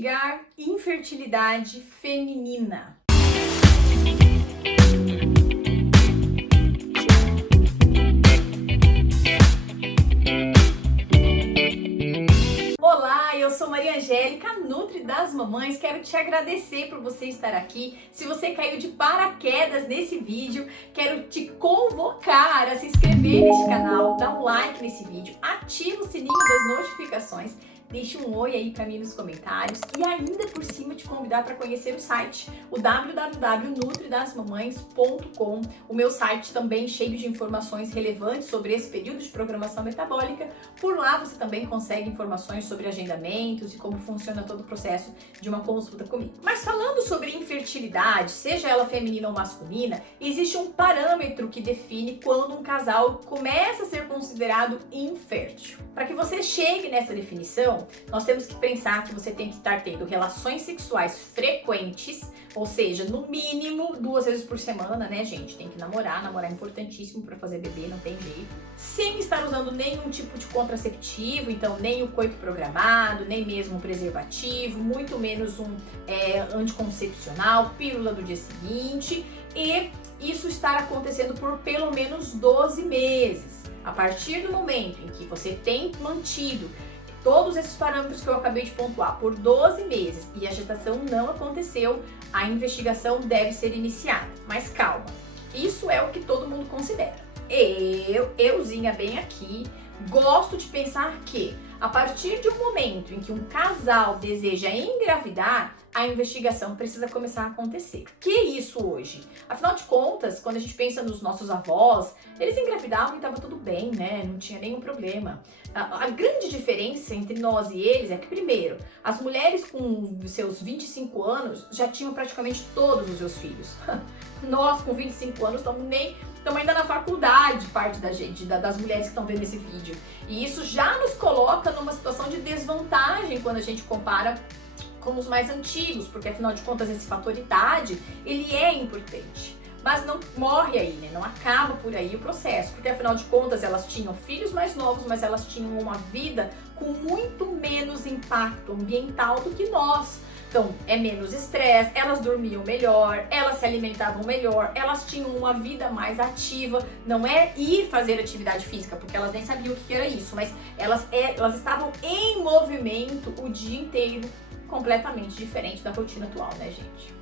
Mitigar infertilidade feminina. Olá, eu sou Maria Angélica, Nutri das Mamães. Quero te agradecer por você estar aqui. Se você caiu de paraquedas nesse vídeo, quero te convocar a se inscrever neste canal, dar um like nesse vídeo, ativa o sininho das notificações, deixe um oi aí pra mim nos comentários e ainda por cima te convidar para conhecer o site, o www.nutridasmamães.com, o meu site também cheio de informações relevantes sobre esse período de programação metabólica. Por lá você também consegue informações sobre agendamentos e como funciona todo o processo de uma consulta comigo. Mas falando sobre infertilidade, seja ela feminina ou masculina, existe um parâmetro que define quando um casal começa a ser considerado infértil. Para que você chegue nessa definição, nós temos que pensar que você tem que estar tendo relações sexuais frequentes, ou seja, no mínimo 2 vezes por semana, né, gente? Tem que namorar é importantíssimo para fazer bebê, não tem jeito. Sem estar usando nenhum tipo de contraceptivo, então nem o coito programado, nem mesmo um preservativo, muito menos um anticoncepcional, pílula do dia seguinte, e isso estar acontecendo por pelo menos 12 meses. A partir do momento em que você tem mantido todos esses parâmetros que eu acabei de pontuar por 12 meses e a gestação não aconteceu, a investigação deve ser iniciada. Mas calma, isso é o que todo mundo considera. Euzinha bem aqui, gosto de pensar que a partir de um momento em que um casal deseja engravidar, a investigação precisa começar a acontecer. Que isso hoje? Afinal de contas, quando a gente pensa nos nossos avós, eles engravidavam e estava tudo bem, né? Não tinha nenhum problema. A grande diferença entre nós e eles é que, primeiro, as mulheres com seus 25 anos já tinham praticamente todos os seus filhos. Nós, com 25 anos, estamos ainda na faculdade, parte da gente, das mulheres que estão vendo esse vídeo. E isso já nos coloca numa situação de desvantagem quando a gente compara com os mais antigos, porque afinal de contas esse fator idade, ele é importante. Mas não morre aí, né? Não acaba por aí o processo, porque afinal de contas elas tinham filhos mais novos, mas elas tinham uma vida com muito menos impacto ambiental do que nós. Então, é menos estresse, elas dormiam melhor, elas se alimentavam melhor, elas tinham uma vida mais ativa. Não é ir fazer atividade física, porque elas nem sabiam o que era isso, mas elas estavam em movimento o dia inteiro, completamente diferente da rotina atual, né, gente?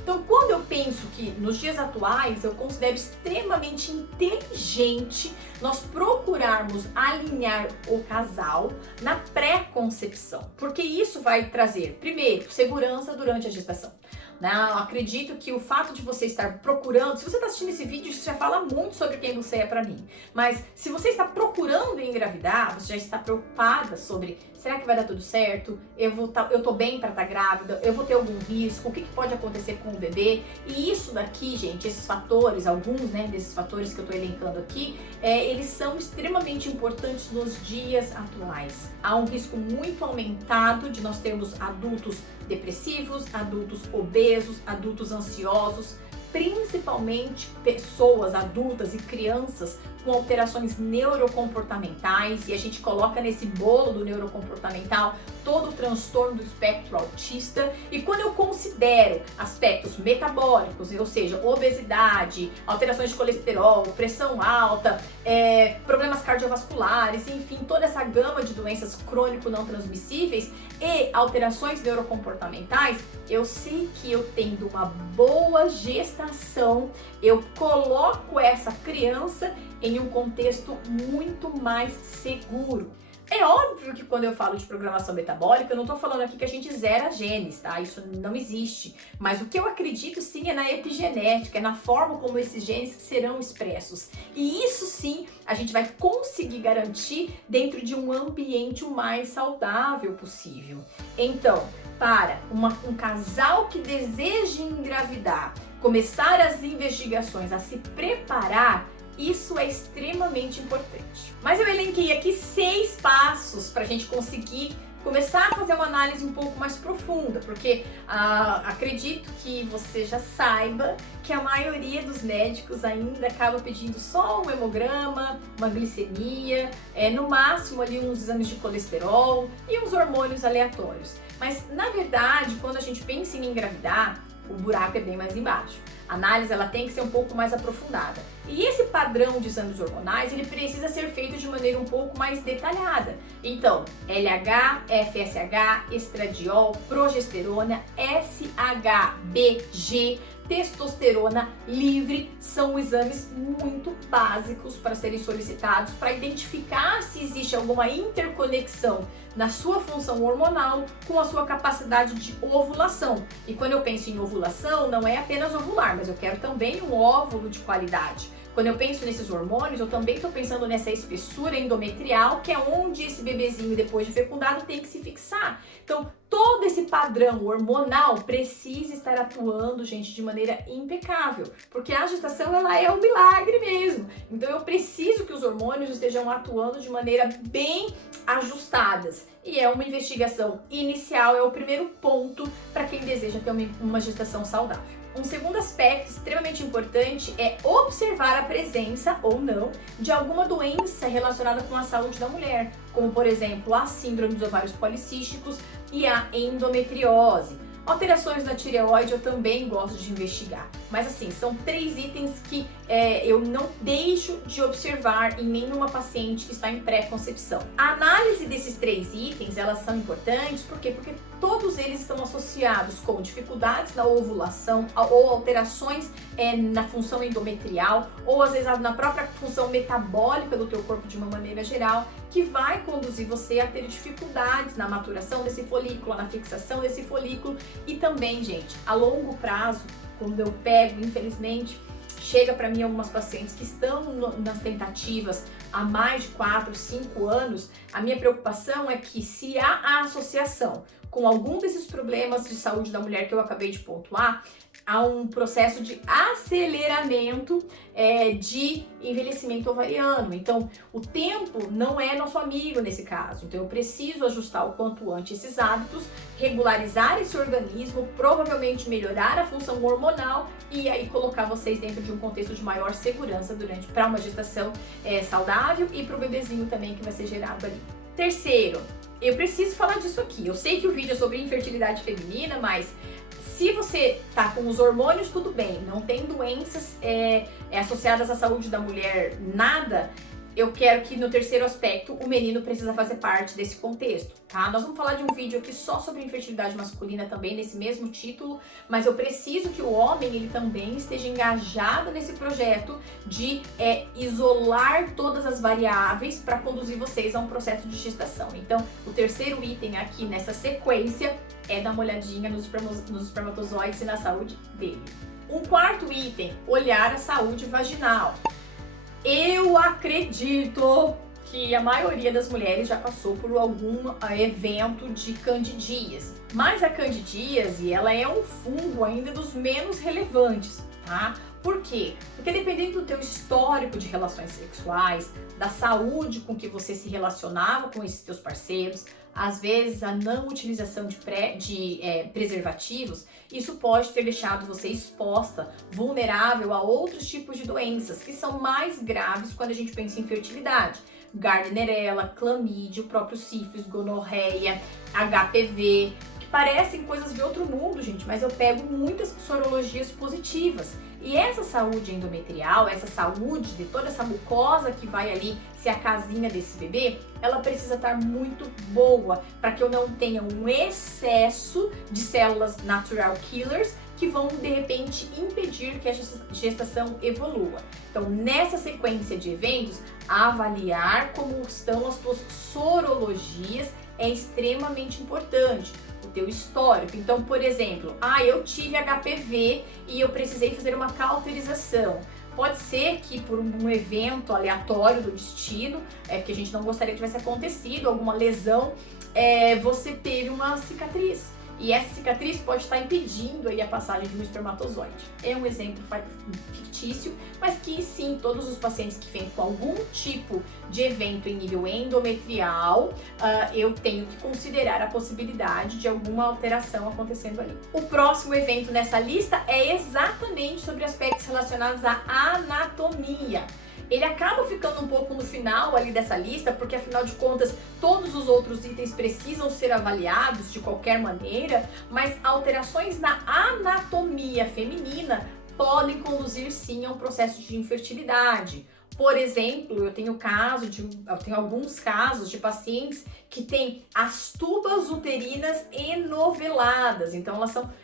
Então, quando eu penso que nos dias atuais eu considero extremamente inteligente nós procurarmos alinhar o casal na pré-concepção, porque isso vai trazer, primeiro, segurança durante a gestação. Não, acredito que o fato de você estar procurando, se você está assistindo esse vídeo, isso já fala muito sobre quem você é para mim. Mas se você está procurando engravidar, você já está preocupada sobre, será que vai dar tudo certo? Eu tô bem para estar grávida? Eu vou ter algum risco? O que pode acontecer com o bebê? E isso daqui, gente, esses fatores, alguns, né, desses fatores que eu tô elencando aqui, eles são extremamente importantes nos dias atuais. Há um risco muito aumentado de nós termos adultos depressivos, adultos obesos, adultos ansiosos, principalmente pessoas adultas e crianças com alterações neurocomportamentais, e a gente coloca nesse bolo do neurocomportamental todo o transtorno do espectro autista. E quando eu considero aspectos metabólicos, ou seja, obesidade, alterações de colesterol, pressão alta, problemas cardiovasculares, enfim, toda essa gama de doenças crônico não transmissíveis e alterações neurocomportamentais, eu sei que eu tendo uma boa gestação, eu coloco essa criança em um contexto muito mais seguro. É óbvio que quando eu falo de programação metabólica, eu não tô falando aqui que a gente zera genes, tá? Isso não existe. Mas o que eu acredito sim é na epigenética, é na forma como esses genes serão expressos. E isso sim a gente vai conseguir garantir dentro de um ambiente o mais saudável possível. Então, para um casal que deseja engravidar, começar as investigações, a se preparar, isso é extremamente importante. Mas eu elenquei aqui 6 passos para a gente conseguir começar a fazer uma análise um pouco mais profunda, porque acredito que você já saiba que a maioria dos médicos ainda acaba pedindo só um hemograma, uma glicemia, no máximo ali uns exames de colesterol e uns hormônios aleatórios. Mas na verdade, quando a gente pensa em engravidar, o buraco é bem mais embaixo. A análise ela tem que ser um pouco mais aprofundada. E esse padrão de exames hormonais, ele precisa ser feito de maneira um pouco mais detalhada. Então, LH, FSH, estradiol, progesterona, SHBG, testosterona livre, são exames muito básicos para serem solicitados para identificar se existe alguma interconexão na sua função hormonal com a sua capacidade de ovulação. E quando eu penso em ovulação, não é apenas ovular, mas eu quero também um óvulo de qualidade. Quando eu penso nesses hormônios, eu também estou pensando nessa espessura endometrial, que é onde esse bebezinho, depois de fecundado, tem que se fixar. Então, todo esse padrão hormonal precisa estar atuando, gente, de maneira impecável, porque a gestação, ela é um milagre mesmo. Então, eu preciso que os hormônios estejam atuando de maneira bem ajustadas. E é uma investigação inicial, é o primeiro ponto para quem deseja ter uma gestação saudável. Um segundo aspecto extremamente importante é observar a presença ou não de alguma doença relacionada com a saúde da mulher, como por exemplo a síndrome dos ovários policísticos e a endometriose. Alterações na tireoide eu também gosto de investigar, mas assim, são 3 itens que eu não deixo de observar em nenhuma paciente que está em pré-concepção. A análise desses 3 itens, elas são importantes, por quê? Porque todos eles estão associados com dificuldades na ovulação ou alterações na função endometrial ou às vezes na própria função metabólica do teu corpo de uma maneira geral, que vai conduzir você a ter dificuldades na maturação desse folículo, na fixação desse folículo e também, gente, a longo prazo, quando eu pego, infelizmente, chega para mim algumas pacientes que estão nas tentativas há mais de 4, 5 anos, a minha preocupação é que se há a associação com algum desses problemas de saúde da mulher que eu acabei de pontuar, há um processo de aceleramento de envelhecimento ovariano. Então, o tempo não é nosso amigo nesse caso. Então, eu preciso ajustar o quanto antes esses hábitos, regularizar esse organismo, provavelmente melhorar a função hormonal e aí colocar vocês dentro de um contexto de maior segurança para uma gestação saudável e para o bebezinho também que vai ser gerado ali. Terceiro, eu preciso falar disso aqui. Eu sei que o vídeo é sobre infertilidade feminina, mas se você tá com os hormônios, tudo bem, não tem doenças associadas à saúde da mulher, nada, eu quero que no terceiro aspecto o menino precisa fazer parte desse contexto, tá? Nós vamos falar de um vídeo aqui só sobre infertilidade masculina também, nesse mesmo título, mas eu preciso que o homem, ele também esteja engajado nesse projeto de isolar todas as variáveis para conduzir vocês a um processo de gestação. Então, o terceiro item aqui nessa sequência é dar uma olhadinha nos espermatozoides e na saúde dele. Um quarto item, olhar a saúde vaginal. Eu acredito que a maioria das mulheres já passou por algum evento de candidíase. Mas a candidíase, ela é um fungo ainda dos menos relevantes, tá? Por quê? Porque dependendo do teu histórico de relações sexuais, da saúde com que você se relacionava com esses teus parceiros, às vezes a não utilização de preservativos, isso pode ter deixado você exposta, vulnerável a outros tipos de doenças que são mais graves quando a gente pensa em fertilidade. Gardnerella, clamídia, o próprio sífilis, gonorreia, HPV, que parecem coisas de outro mundo, gente, mas eu pego muitas sorologias positivas. E essa saúde endometrial, essa saúde de toda essa mucosa que vai ali ser a casinha desse bebê, ela precisa estar muito boa para que eu não tenha um excesso de células natural killers que vão, de repente, impedir que a gestação evolua. Então, nessa sequência de eventos, avaliar como estão as tuas sorologias é extremamente importante. O teu histórico. Então, por exemplo, eu tive HPV e eu precisei fazer uma cauterização. Pode ser que por um evento aleatório do destino, que a gente não gostaria que tivesse acontecido, alguma lesão, você teve uma cicatriz. e essa cicatriz pode estar impedindo aí a passagem de um espermatozoide. É um exemplo fictício, mas que sim, todos os pacientes que vêm com algum tipo de evento em nível endometrial, eu tenho que considerar a possibilidade de alguma alteração acontecendo ali. O próximo evento nessa lista é exatamente sobre aspectos relacionados à anatomia. Ele acaba ficando um pouco no final ali dessa lista, porque afinal de contas todos os outros itens precisam ser avaliados de qualquer maneira, mas alterações na anatomia feminina podem conduzir sim a um processo de infertilidade. Por exemplo, eu tenho alguns casos de pacientes que têm as tubas uterinas enoveladas, então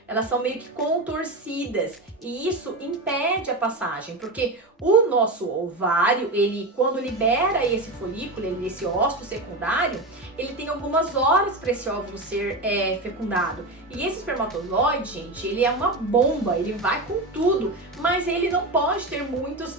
elas são meio que contorcidas, e isso impede a passagem, porque o nosso ovário, ele quando libera esse folículo, esse óvulo secundário, ele tem algumas horas para esse óvulo ser fecundado. E esse espermatozoide, gente, ele é uma bomba, ele vai com tudo, mas ele não pode ter muitos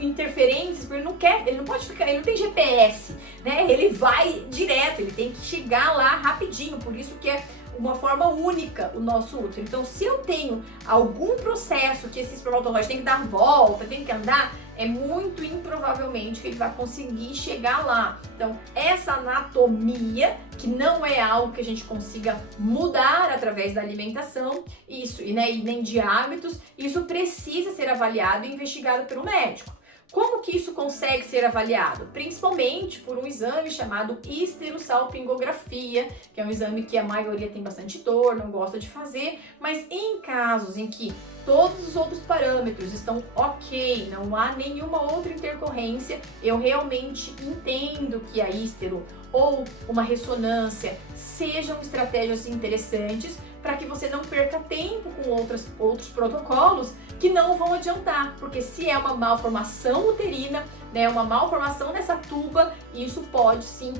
interferências, porque ele não pode ficar, ele não tem GPS, né? Ele vai direto, ele tem que chegar lá rapidinho, por isso que é uma forma única o nosso útero. Então, se eu tenho algum processo que esse espermatozoide tem que dar volta, tem que andar, é muito improvavelmente que ele vai conseguir chegar lá. Então, essa anatomia, que não é algo que a gente consiga mudar através da alimentação, e nem de hábitos, isso precisa ser avaliado e investigado pelo médico. Como que isso consegue ser avaliado? Principalmente por um exame chamado histerosalpingografia, que é um exame que a maioria tem bastante dor, não gosta de fazer, mas em casos em que todos os outros parâmetros estão ok, não há nenhuma outra intercorrência, eu realmente entendo que a histero ou uma ressonância sejam estratégias interessantes para que você não perca tempo com outros protocolos que não vão adiantar, porque se é uma malformação uterina, né, uma malformação nessa tuba, isso pode sim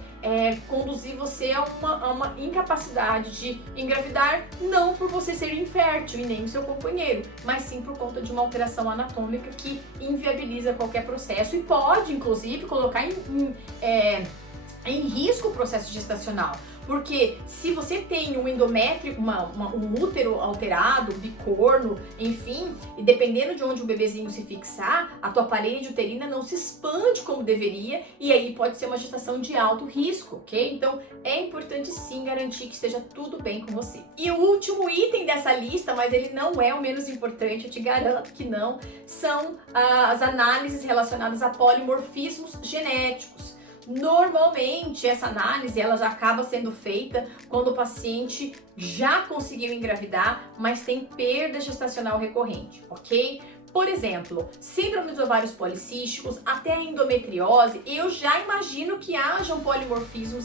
conduzir você a uma incapacidade de engravidar, não por você ser infértil e nem o seu companheiro, mas sim por conta de uma alteração anatômica que inviabiliza qualquer processo e pode, inclusive, colocar em risco o processo gestacional. Porque se você tem um endométrio, um útero alterado, bicorno, enfim, e dependendo de onde o bebezinho se fixar, a tua parede uterina não se expande como deveria, e aí pode ser uma gestação de alto risco, ok? Então é importante sim garantir que esteja tudo bem com você. E o último item dessa lista, mas ele não é o menos importante, eu te garanto que não, são as análises relacionadas a polimorfismos genéticos. Normalmente essa análise ela já acaba sendo feita quando o paciente já conseguiu engravidar, mas tem perda gestacional recorrente, ok? Por exemplo, síndrome dos ovários policísticos, até a endometriose, eu já imagino que hajam polimorfismos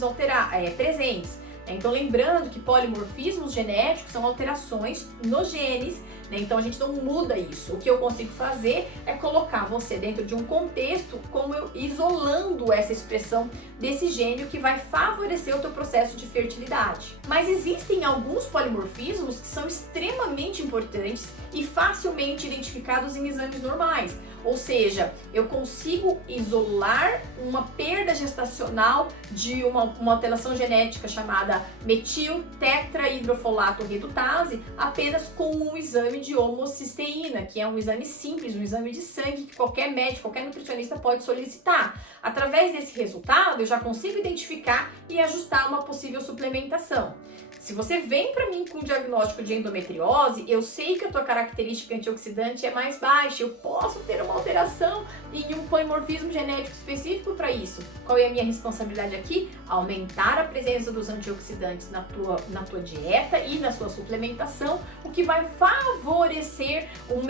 presentes. Então lembrando que polimorfismos genéticos são alterações nos genes, né? Então a gente não muda isso. O que eu consigo fazer é colocar você dentro de um contexto como eu isolando essa expressão desse gênio que vai favorecer o teu processo de fertilidade. Mas existem alguns polimorfismos que são extremamente importantes e facilmente identificados em exames normais. Ou seja, eu consigo isolar uma perda gestacional de uma alteração genética chamada metil tetrahidrofolato redutase apenas com um exame de homocisteína, que é um exame simples, um exame de sangue que qualquer médico, qualquer nutricionista pode solicitar. Através desse resultado, eu já consigo identificar e ajustar uma possível suplementação. Se você vem para mim com um diagnóstico de endometriose, eu sei que a tua característica antioxidante é mais baixa, eu posso ter uma alteração em um polimorfismo genético específico para isso. Qual é a minha responsabilidade aqui? Aumentar a presença dos antioxidantes na tua dieta e na sua suplementação, o que vai favorecer uma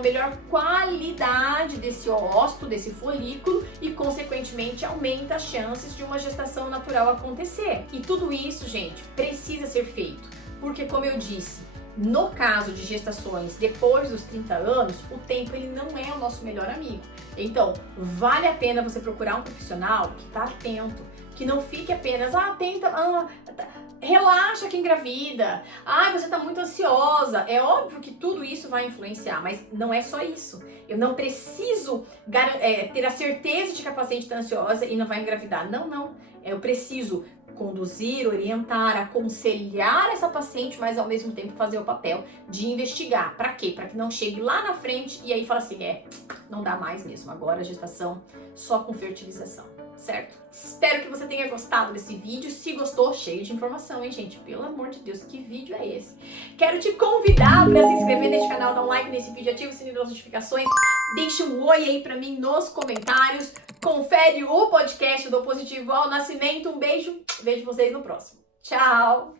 melhor qualidade desse óvulo, desse folículo e, consequentemente, aumenta as chances de uma gestação natural acontecer. E tudo isso, gente, precisa ser feito, porque como eu disse, no caso de gestações depois dos 30 anos, o tempo ele não é o nosso melhor amigo. Então, vale a pena você procurar um profissional que está atento, que não fique apenas, relaxa que engravida, você está muito ansiosa. É óbvio que tudo isso vai influenciar, mas não é só isso. Eu não preciso ter a certeza de que a paciente está ansiosa e não vai engravidar. Não. Eu preciso conduzir, orientar, aconselhar essa paciente, mas ao mesmo tempo fazer o papel de investigar. Para quê? Para que não chegue lá na frente e aí fala assim, não dá mais mesmo, agora a gestação só com fertilização, certo? Espero que você tenha gostado desse vídeo. Se gostou, cheio de informação, hein, gente? Pelo amor de Deus, que vídeo é esse? Quero te convidar para se inscrever neste canal, dar um like nesse vídeo, ativa o sininho das notificações, deixa um oi aí para mim nos comentários, confere o podcast do Positivo ao Nascimento. Um beijo, vejo vocês no próximo. Tchau!